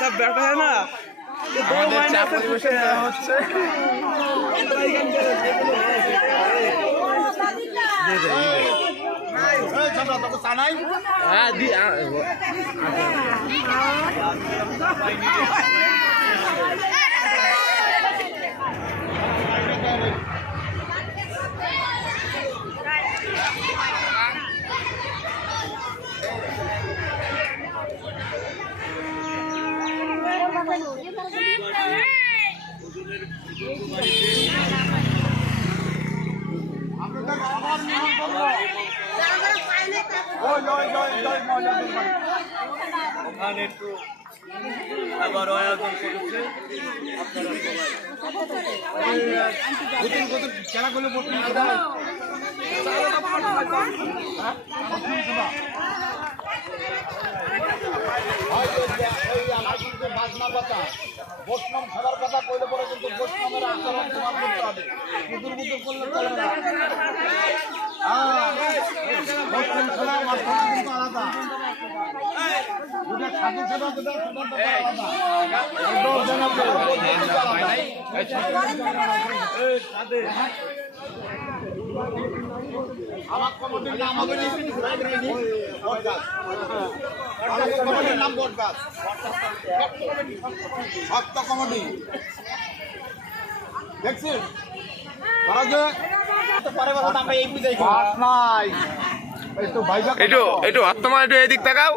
सब बैठा है ना ये 2 महीने से पूछे হচ্ছে হ্যাঁ দি ওখানে একটু আবার আয়োজন করেছে খেলাগুলো বৈষ্ণব খেলার কথা কইলে পরে কিন্তু বৈষ্ণবের আচরণ তোমার করতে হবে বুদুর বুদুর করলে চলবে না বৈষ্ণব খেলার মাধ্যমে কিন্তু আলাদা সাধু সেবা যেটা আমার কমিটির নাম হবে নাম বটগাছ ভক্ত কমিটি দেখছেন একটু আত্মা একটু এদিক তাকাও